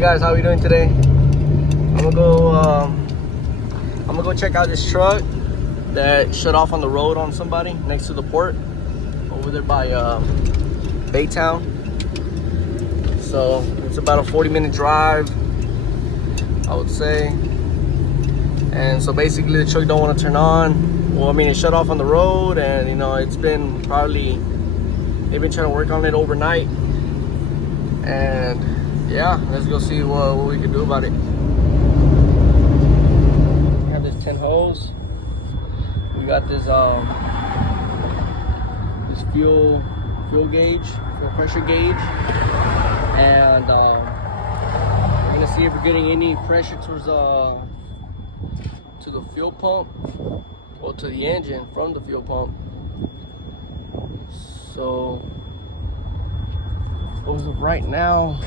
Hey guys, how are we doing today? I'm gonna go check out this truck that shut off on the road on somebody next to the port over there by Baytown. So it's about a 40-minute drive, I would say. And so basically the truck don't want to turn on. Well, I mean, it shut off on the road, and you know, it's been probably, they've been trying to work on it overnight. And yeah, let's go see what we can do about it. We have this 10 hose. We got this this fuel gauge, fuel pressure gauge, and we're gonna see if we're getting any pressure towards to the fuel pump or to the engine from the fuel pump. So as of right now,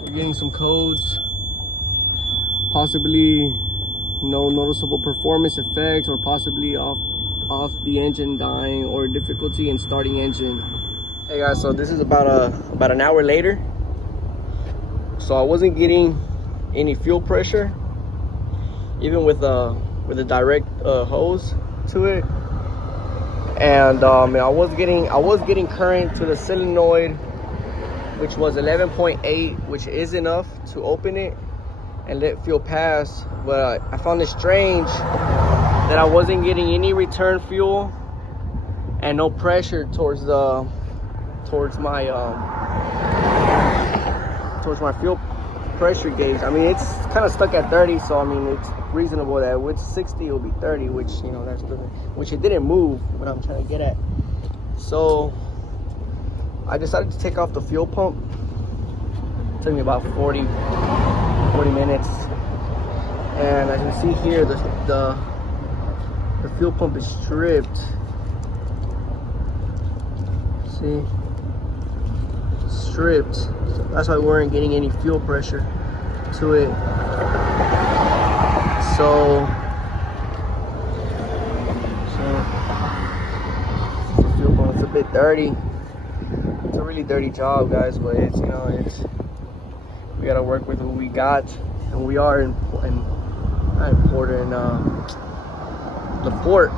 we're getting some codes, possibly no noticeable performance effects, or possibly off the engine dying, or difficulty in starting engine. Hey guys, so this is about an hour later. So I wasn't getting any fuel pressure, even with a direct hose to it. And I was getting current to the solenoid, which was 11.8, which is enough to open it and let fuel pass. But I found it strange that I wasn't getting any return fuel and no pressure towards my fuel pressure gauge. I mean, it's kind of stuck at 30, so I mean, it's reasonable that with 60 it'll be 30, which, you know, that's which it didn't move, what I'm trying to get at. So I decided to take off the fuel pump. It took me about 40 minutes, and as you see here, the fuel pump is stripped. See, stripped. So that's why we weren't getting any fuel pressure to it. So the fuel pump is a bit dirty. It's a really dirty job, guys, but it's, you know, we gotta work with what we got, and we are in the port,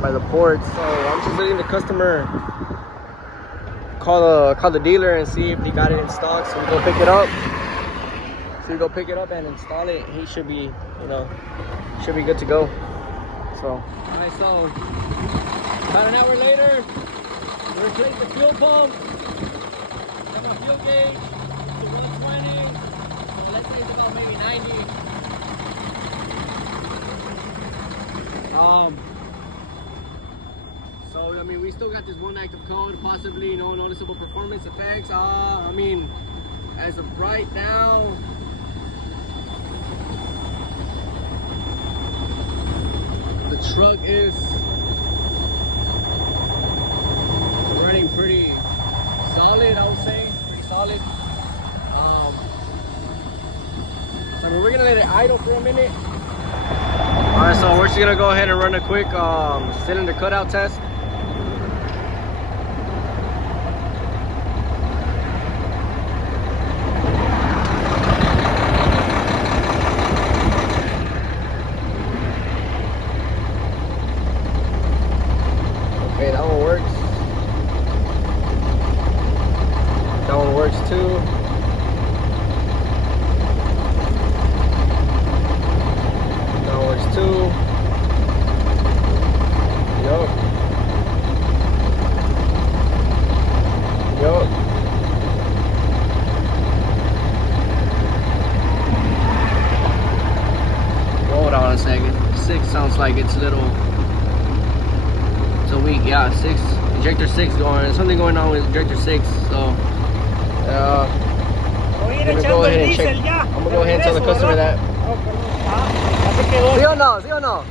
by the port. So I'm just letting the customer call the dealer and see if they got it in stock, so we go pick it up. So we go pick it up and install it. He should be, you know, should be good to go. So alright, so about an hour later, we replaced the fuel pump. Got my fuel gauge to 120. So let's say it's about maybe 90. So I mean, we still got this one active code, possibly no noticeable performance effects. I mean, as of right now, the truck is running pretty solid, I would say, pretty solid. So we're gonna let it idle for a minute. All right, so we're just gonna go ahead and run a quick cylinder cutout test. Okay, that one works. That one works too. That one works too. Yup. Yup. Hold on a second. 6 sounds like it's little. It's a weak, yeah. 6. Injector 6 going. Something going on with injector 6. So I'm gonna go ahead and check. I'm gonna go ahead and tell the customer that. ¿Sí o no? ¿Sí o no?